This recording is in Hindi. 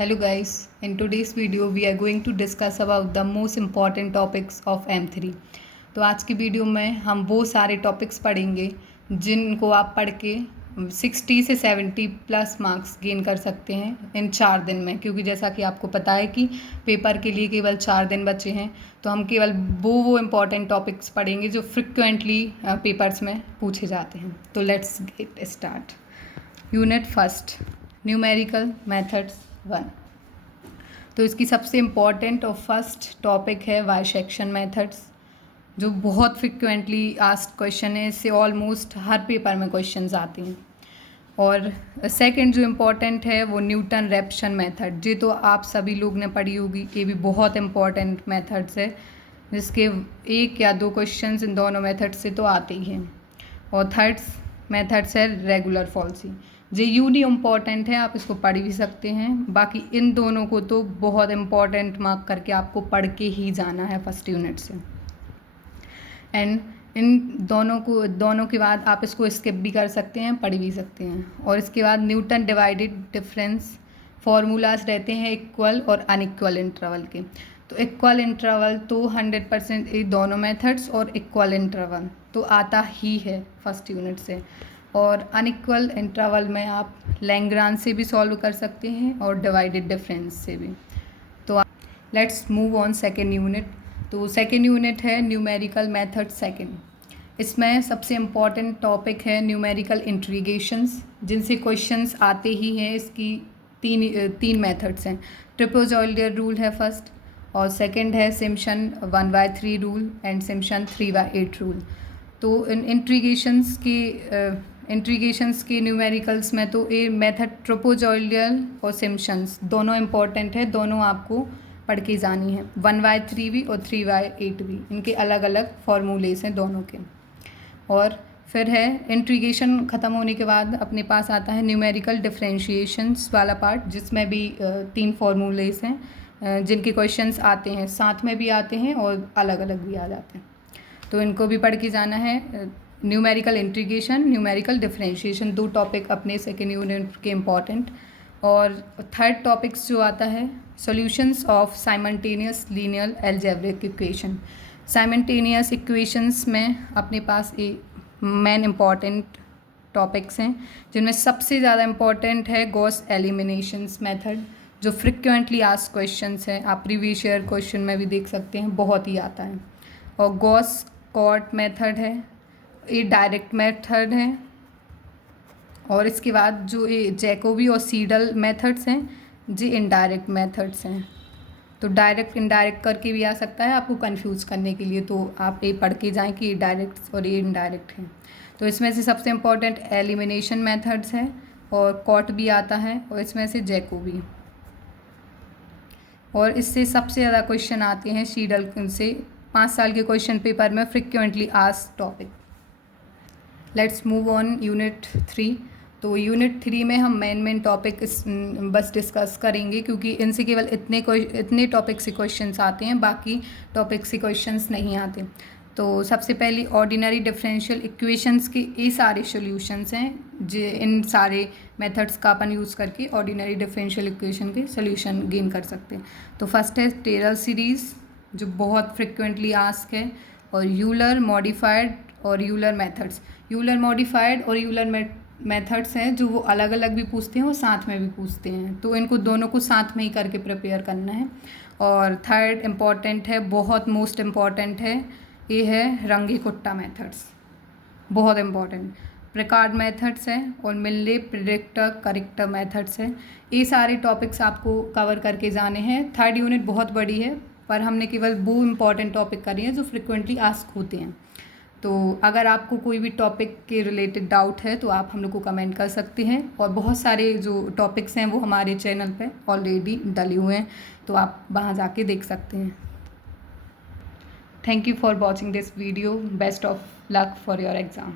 Hello guys, in today's video we are going to discuss about the most important topics of M3। तो आज की वीडियो में हम वो सारे टॉपिक्स पढ़ेंगे जिनको आप पढ़ के 60 से 70 प्लस मार्क्स गेन कर सकते हैं इन 4 दिन में, क्योंकि जैसा कि आपको पता है कि पेपर के लिए केवल 4 दिन बचे हैं। तो हम केवल वो इम्पॉर्टेंट टॉपिक्स पढ़ेंगे जो फ्रिक्वेंटली पेपर्स में पूछे जाते हैं। तो let's get start. Unit first, numerical methods 1। तो इसकी सबसे इम्पॉर्टेंट और फर्स्ट टॉपिक है बाइसेक्शन मेथड्स, जो बहुत फ्रिक्वेंटली आस्क्ड क्वेश्चन है। इससे ऑलमोस्ट हर पेपर में क्वेश्चंस आते हैं। और सेकंड जो इम्पॉर्टेंट है वो न्यूटन रैप्शन मेथड, ये तो आप सभी लोग ने पढ़ी होगी। ये भी बहुत इम्पॉर्टेंट मेथड्स है, जिसके 1 या 2 क्वेश्चंस इन दोनों मेथड से तो आते ही हैं। और थर्ड मेथड्स है रेगुलर फॉल्सी, ये यूनी इम्पॉर्टेंट है, आप इसको पढ़ भी सकते हैं। बाकी इन दोनों को तो बहुत इम्पॉर्टेंट मार्क करके आपको पढ़ के ही जाना है फर्स्ट यूनिट से। एंड इन दोनों के बाद आप इसको स्किप भी कर सकते हैं, पढ़ भी सकते हैं। और इसके बाद न्यूटन डिवाइडेड डिफरेंस फार्मूलाज रहते हैं इक्वल और अनइक्वल इंटरवल के। तो इक्वल इंटरवल तो 100% ये दोनों मेथड्स, और इक्वल इंटरवल तो आता ही है फर्स्ट यूनिट से। और अनइक्वल इंटरवल में आप लैग्रांज से भी सॉल्व कर सकते हैं और डिवाइडेड डिफरेंस से भी। तो let's move on second unit. तो सेकेंड यूनिट है न्यूमेरिकल मेथड सेकेंड। इसमें सबसे इम्पॉर्टेंट टॉपिक है न्यूमेरिकल इंट्रीगेशंस, जिनसे क्वेश्चंस आते ही हैं। इसकी तीन मेथड्स हैं। ट्रापेजॉइडल रूल है फर्स्ट, और सेकंड है Simpson 1/3 rule and Simpson 3/8 rule. तो इन इंट्रीगेशंस के न्यूमेरिकल्स में तो ये मेथड ट्रापेजॉइडल और सिम्पसन्स दोनों इम्पॉर्टेंट है, दोनों आपको पढ़ के जानी है। 1/3 भी और 3/8 भी, इनके अलग अलग फार्मूलेस हैं दोनों के। और फिर है इंट्रीगेशन ख़त्म होने के बाद अपने पास आता है न्यूमेरिकल डिफरेंशिएशंस वाला पार्ट, जिसमें भी 3 फार्मूलेस हैं जिनके क्वेश्चंस आते हैं, साथ में भी आते हैं और अलग अलग भी आ जाते हैं। तो इनको भी पढ़ के जाना है। Numerical integration, numerical differentiation, 2 topic अपने सेकेंड यूनिट के इम्पॉर्टेंट। और थर्ड टॉपिक्स जो आता है solutions of simultaneous linear algebraic equation. Simultaneous equations में अपने पास ये मेन इम्पॉर्टेंट टॉपिक्स हैं, जिनमें सबसे ज़्यादा इम्पॉर्टेंट है गॉस एलिमिनेशंस मेथड, जो फ्रिक्वेंटली आस्क्ड क्वेश्चंस है। आप प्रीवियस ईयर क्वेश्चन में भी देख सकते हैं, बहुत ही आता है। और गॉस कॉट मेथड है, ये डायरेक्ट मेथड है। और इसके बाद जो ये जैकोबी और सीडल मेथड्स हैं, ये इनडायरेक्ट मेथड्स हैं। तो डायरेक्ट इनडायरेक्ट करके भी आ सकता है आपको कंफ्यूज करने के लिए, तो आप ये पढ़ के जाएँ कि ये डायरेक्ट और ये इनडायरेक्ट है। तो इसमें से सबसे इम्पॉर्टेंट एलिमिनेशन मेथड्स है, और कॉट भी आता है, और इसमें से जैकोबी। और इससे सबसे ज़्यादा क्वेश्चन आते हैं सीडल से, 5 साल के क्वेश्चन पेपर में frequently asked topic. Let's move on unit 3। तो यूनिट 3 में हम मेन टॉपिक बस डिस्कस करेंगे, क्योंकि इनसे केवल इतने टॉपिक से क्वेश्चंस आते हैं, बाकी टॉपिक से क्वेश्चंस नहीं आते। तो सबसे पहले ऑर्डिनरी डिफरेंशियल इक्वेशंस के ये सारे सॉल्यूशंस हैं, जो इन सारे मेथड्स का अपन यूज़ करके ऑर्डिनरी डिफरेंशियल इक्वेशन के सॉल्यूशन गेन कर सकते हैं। तो फर्स्ट है टेलर सीरीज़, जो बहुत फ्रिक्वेंटली आस्क है, और यूलर मॉडिफाइड और यूलर मेथड्स। यूलर मॉडिफाइड और यूलर मेथड्स हैं जो वो अलग अलग भी पूछते हैं और साथ में भी पूछते हैं, तो इनको दोनों को साथ में ही करके प्रिपेयर करना है। और थर्ड इम्पॉर्टेंट है, बहुत मोस्ट इम्पॉर्टेंट है, ये है रंगी कुट्टा मेथड्स, बहुत इम्पॉर्टेंट। प्रिकार्ड मेथड्स हैं और मिल्ले प्रिडिक्टर करेक्टर मेथड्स हैं। ये सारे टॉपिक्स आपको कवर करके जाने हैं। थर्ड यूनिट बहुत बड़ी है, पर हमने केवल वो इम्पॉर्टेंट टॉपिक करी हैं जो फ्रिक्वेंटली आस्क होते हैं। तो अगर आपको कोई भी टॉपिक के रिलेटेड डाउट है तो आप हम लोग को कमेंट कर सकते हैं। और बहुत सारे जो टॉपिक्स हैं वो हमारे चैनल पे ऑलरेडी डले हुए हैं, तो आप वहाँ जाके देख सकते हैं। Thank you for watching this video. Best of luck for your exam.